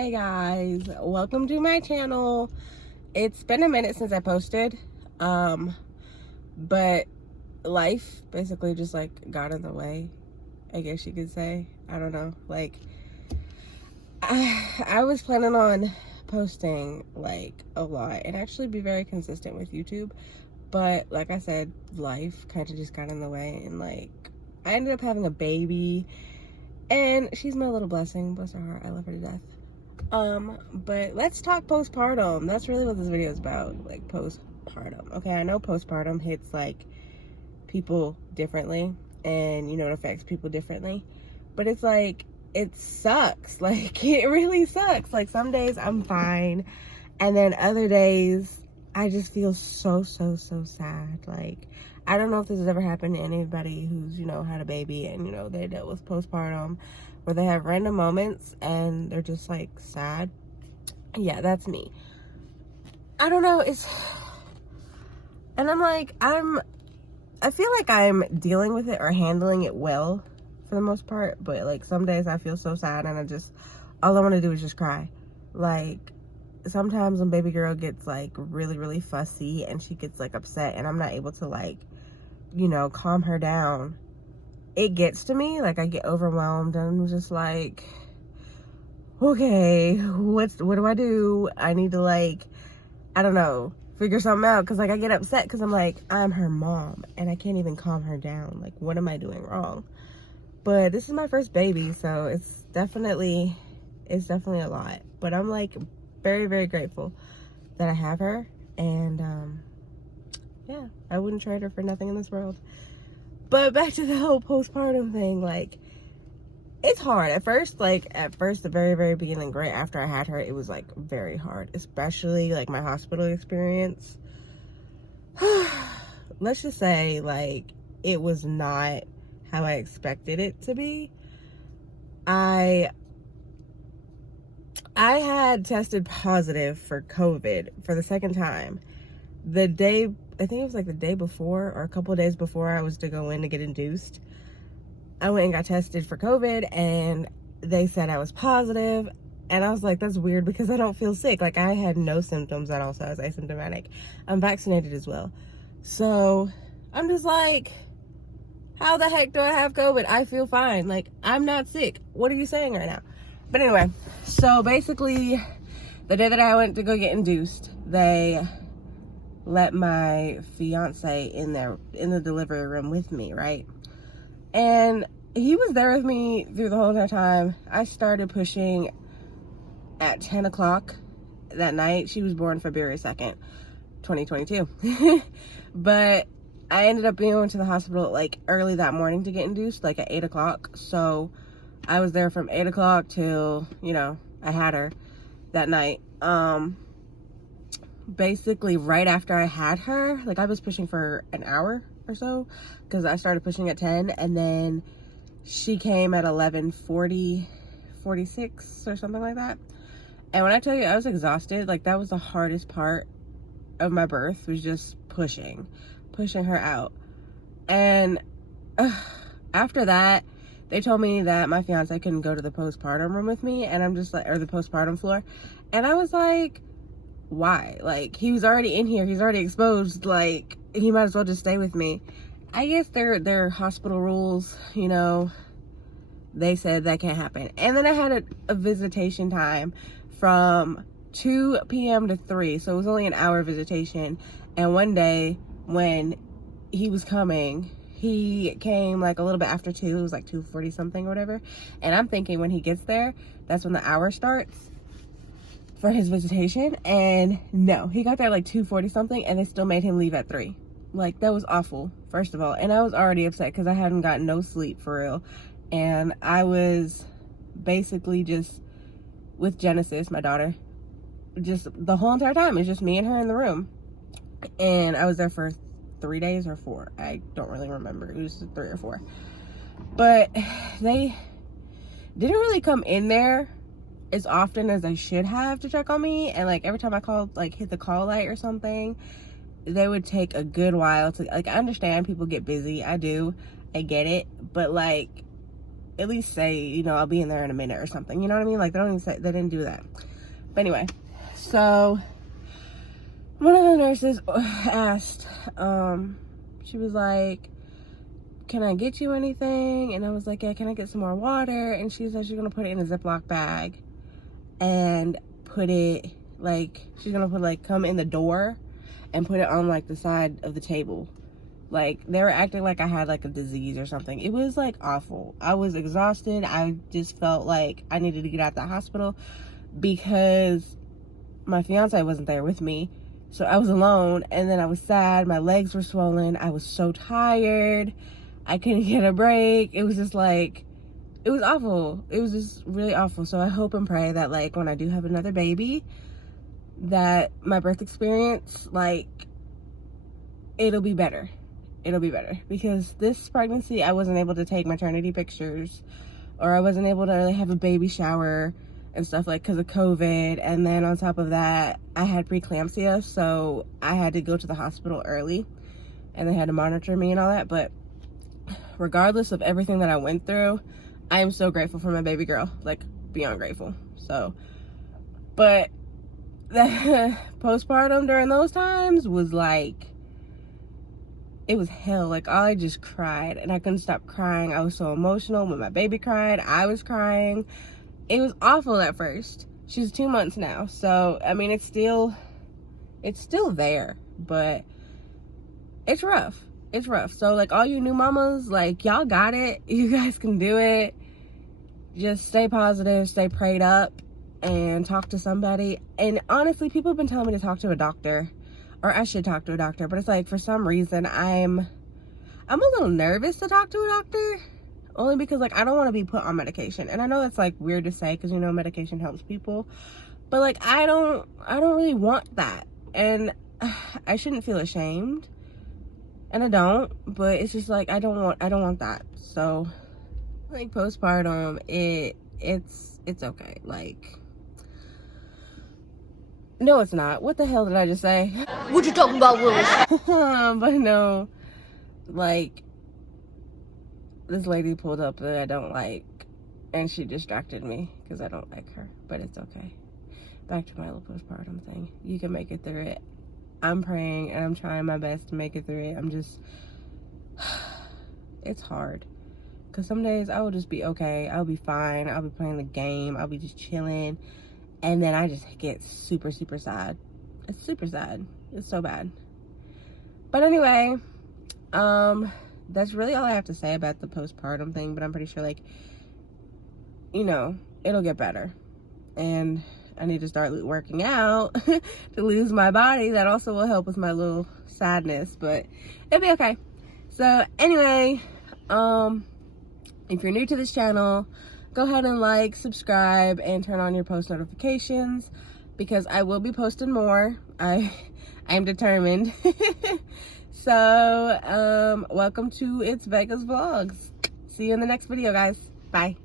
Hey guys, welcome to my channel. It's been a minute since I posted, but life basically just like got in the way, I guess you could say. I don't know, like I was planning on posting like a lot and actually be very consistent with YouTube, but like I said, life kind of just got in the way, and like I ended up having a baby, and she's my little blessing, bless her heart. I love her to death. But let's talk postpartum. That's really what this video is about, like postpartum. Okay, I know postpartum hits like people differently, and you know, it affects people differently, but it's like, it sucks. Like, it really sucks. Like, some days I'm fine, and then other days I just feel so sad. Like, I don't know if this has ever happened to anybody who's, you know, had a baby and, you know, they dealt with postpartum, where they have random moments and they're just like sad. Yeah, that's me. I don't know, and I'm like, I feel like I'm dealing with it or handling it well for the most part, but like some days I feel so sad and all I want to do is just cry. Like, sometimes when baby girl gets like really fussy and she gets like upset and I'm not able to, like, you know, calm her down, it gets to me. Like, I get overwhelmed and I'm just like, okay, what do I do? I need to, like, I don't know, figure something out, because like I get upset because I'm like, I'm her mom and I can't even calm her down. Like, what am I doing wrong? But this is my first baby, so it's definitely a lot, but I'm like very grateful that I have her, and yeah, I wouldn't trade her for nothing in this world. But back to the whole postpartum thing, like, it's hard at first. Like, at first, the very beginning, right after I had her, it was like very hard, especially like my hospital experience. Let's just say, like, it was not how I expected it to be. I had tested positive for COVID for the second time. The day, I think it was like the day before or a couple of days before I was to go in to get induced, I went and got tested for COVID and they said I was positive. And I was like, that's weird because I don't feel sick. Like, I had no symptoms at all, so I was asymptomatic. I'm vaccinated as well. So I'm just like, how the heck do I have COVID? I feel fine. Like, I'm not sick. What are you saying right now? But anyway, so basically, the day that I went to go get induced, they let my fiance in the delivery room with me, right? And he was there with me through the whole entire time. I started pushing at 10 o'clock that night. She was born February 2nd, 2022. But I ended up being to the hospital like early that morning to get induced, like at 8 o'clock. So I was there from 8 o'clock till, you know, I had her that night. Basically right after I had her, like, I was pushing for an hour or so, because I started pushing at 10, and then she came at 11:46 or something like that. And when I tell you I was exhausted, like, that was the hardest part of my birth, was just pushing her out. And after that, they told me that my fiance couldn't go to the postpartum room with me, and I'm just like, or the postpartum floor, and I was like, why? Like, he was already in here, he's already exposed, like, he might as well just stay with me. I guess their hospital rules, you know, they said that can't happen. And then I had a visitation time from 2 p.m. to 3, so it was only an hour visitation. And one day when he was coming, he came like a little bit after 2. It was like 2:40 something or whatever, and I'm thinking when he gets there, that's when the hour starts for his visitation. And no, he got there like 2:40 something, and they still made him leave at 3. Like, that was awful, first of all. And I was already upset because I hadn't gotten no sleep for real, and I was basically just with Genesis, my daughter, just the whole entire time. It's just me and her in the room, and I was there for 3 days or 4. I don't really remember. It was 3 or 4. But they didn't really come in there as often as they should have to check on me. And like, every time I called, like, hit the call light or something, they would take a good while to, like, I understand people get busy. I do. I get it. But like, at least say, you know, I'll be in there in a minute or something. You know what I mean? Like, they don't even say, they didn't do that. But anyway, so one of the nurses asked, she was like, can I get you anything? And I was like, yeah, can I get some more water? And she said she's gonna put it in a Ziploc bag and put it, like, she's gonna put, like, come in the door and put it on, like, the side of the table. Like, they were acting like I had, like, a disease or something. It was, like, awful. I was exhausted. I just felt like I needed to get out of the hospital because my fiance wasn't there with me. So I was alone, and then I was sad. My legs were swollen. I was so tired. I couldn't get a break. It was just, like, it was awful. It was just really awful. So I hope and pray that, like, when I do have another baby, that my birth experience, like, it'll be better. It'll be better. Because this pregnancy, I wasn't able to take maternity pictures, or I wasn't able to really have a baby shower and stuff, like, because of COVID. And then on top of that, I had preeclampsia, so I had to go to the hospital early, and they had to monitor me and all that. But regardless of everything that I went through, I am so grateful for my baby girl, like, beyond grateful. So, but the postpartum during those times was like, it was hell. Like, I just cried, and I couldn't stop crying. I was so emotional. When my baby cried, I was crying. It was awful at first. She's 2 months now, so I mean, it's still there, but it's rough. It's rough. So, like, all you new mamas, like, y'all got it. You guys can do it. Just stay positive, stay prayed up, and talk to somebody. And honestly, people have been telling me to talk to a doctor, or I should talk to a doctor, but it's like, for some reason, I'm a little nervous to talk to a doctor, only because, like, I don't want to be put on medication. And I know that's, like, weird to say, because, you know, medication helps people, but, like, I don't really want that, and I shouldn't feel ashamed, and I don't, but it's just, like, I don't want that. So, like, postpartum, it's okay. Like, no, it's not. What the hell did I just say? What you talking about, Willis? But no, like, this lady pulled up that I don't like, and she distracted me because I don't like her, but it's okay. Back to my little postpartum thing. You can make it through it. I'm praying, and I'm trying my best to make it through it. I'm just, it's hard, because some days I will just be okay. I'll be fine. I'll be playing the game. I'll be just chilling, and then I just get super, super sad. It's super sad. It's so bad. But anyway, that's really all I have to say about the postpartum thing, but I'm pretty sure, like, you know, it'll get better. And I need to start working out to lose my body. That also will help with my little sadness, but it'll be okay. So anyway, if you're new to this channel, go ahead and like, subscribe, and turn on your post notifications, because I will be posting more. I am determined. So, welcome to It's Vegas Vlogs. See you in the next video, guys. Bye.